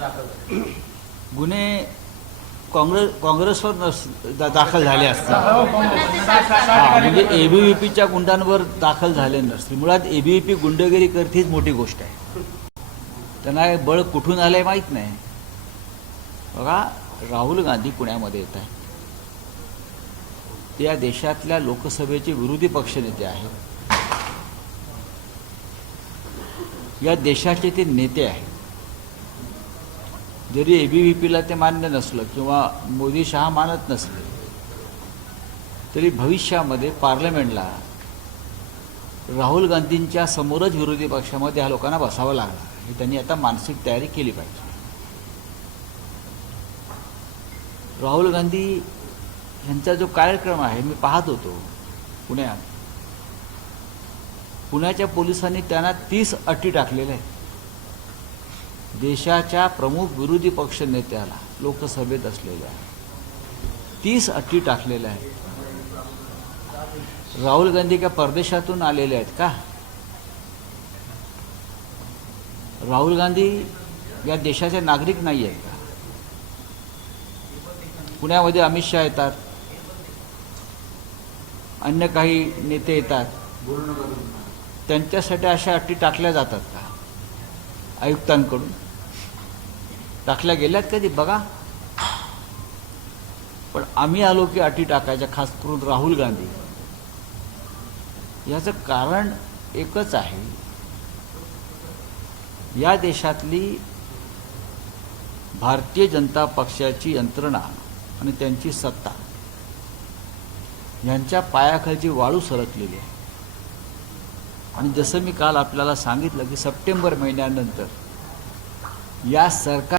गुन्हे काँग्रेसवर दाखल झाले असतात, म्हणजे एबीव्हीपीच्या गुंडांवर दाखल झाले नसते. मुळात एबीव्हीपी गुंडगिरी करतीच मोठी गोष्ट आहे. त्यांना हे बळ कुठून आलंय माहीत नाही. बघा, राहुल गांधी पुण्यामध्ये येत आहेत. ते या देशातल्या लोकसभेचे विरोधी पक्षनेते आहेत. या देशाचे ते नेते आहेत. जरी एबीव्हीपीला ते मान्य नसलं किंवा मोदी शहा मानत नसले तरी भविष्यामध्ये पार्लमेंटला राहुल गांधींच्या समोरच विरोधी पक्षामध्ये ह्या लोकांना बसावं लागणार. हे त्यांनी आता मानसिक तयारी केली पाहिजे. राहुल गांधी यांचा जो कार्यक्रम आहे मी पाहत होतो पुण्यात. पुण्याच्या पोलिसांनी त्यांना 30 अटी टाकलेल्या आहेत. देशाच्या प्रमुख विरोधी पक्ष नेत्याला लोकसभेत असलेल्या 30 अटी टाकलेल्या आहेत. राहुल गांधी का परदेशातून आलेले आहेत का? राहुल गांधी या देशाचे नागरिक नाही आहेत का? पुण्यामध्ये अमित शहा येतात, अन्य काही नेते येतात, त्यांच्यासाठी अशा अटी टाकल्या जातात का? आयुक्तांकडून टाकल्या गेल्यात कधी बघा. पण आम्ही आलो की अटी टाकायच्या, खास करून राहुल गांधी. याचं कारण एकच आहे, या देशातली भारतीय जनता पक्षाची यंत्रणा आणि त्यांची सत्ता यांच्या पायाखालची वाळू सरकलेली आहे. आणि जसं मी काल आपल्याला सांगितलं की सप्टेंबर महिन्यानंतर या सरकार